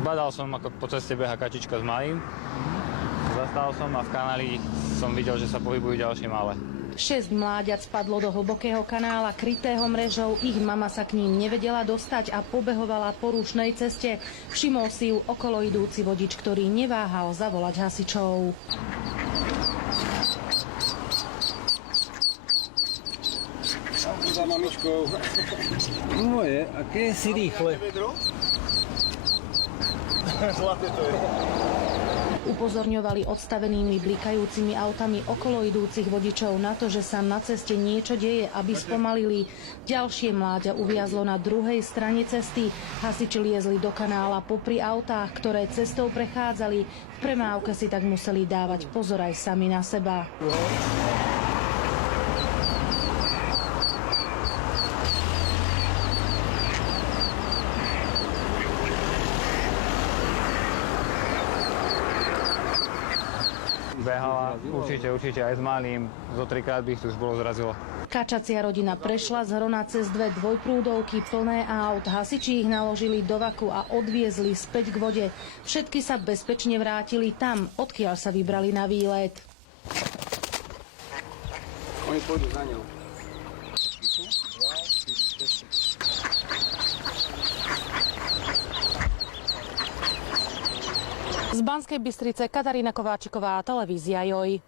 Zbadal som, ako po ceste beha kačička s malým. Zastal som a v kanáli som videl, že sa pohybujú ďalšie malé. 6 mláďat spadlo do hlbokého kanála krytého mrežou, ich mama sa k ním nevedela dostať a pobehovala po rušnej ceste. Všimol si ju okolo idúci vodič, ktorý neváhal zavolať hasičov. Za mamičkou. Moje, aké si rýchle. Zlaté to je. Upozorňovali odstavenými blikajúcimi autami okolo idúcich vodičov na to, že sa na ceste niečo deje, aby spomalili. Ďalšie mláďa uviazlo na druhej strane cesty. Hasiči liezli do kanála popri autách, ktoré cestou prechádzali. V premávke si tak museli dávať pozor aj sami na seba. Behala určite aj s malým, zo 3-krát by ich tu už bolo zrazilo. Kačacia rodina prešla z Hrona cez 2 dvojprúdovky plné aut. Hasiči ich naložili do vaku a odviezli späť k vode. Všetky sa bezpečne vrátili tam, odkiaľ sa vybrali na výlet. Oni pôjdu za ňou. Z Banskej Bystrice Katarína Kováčiková, televízia JOJ.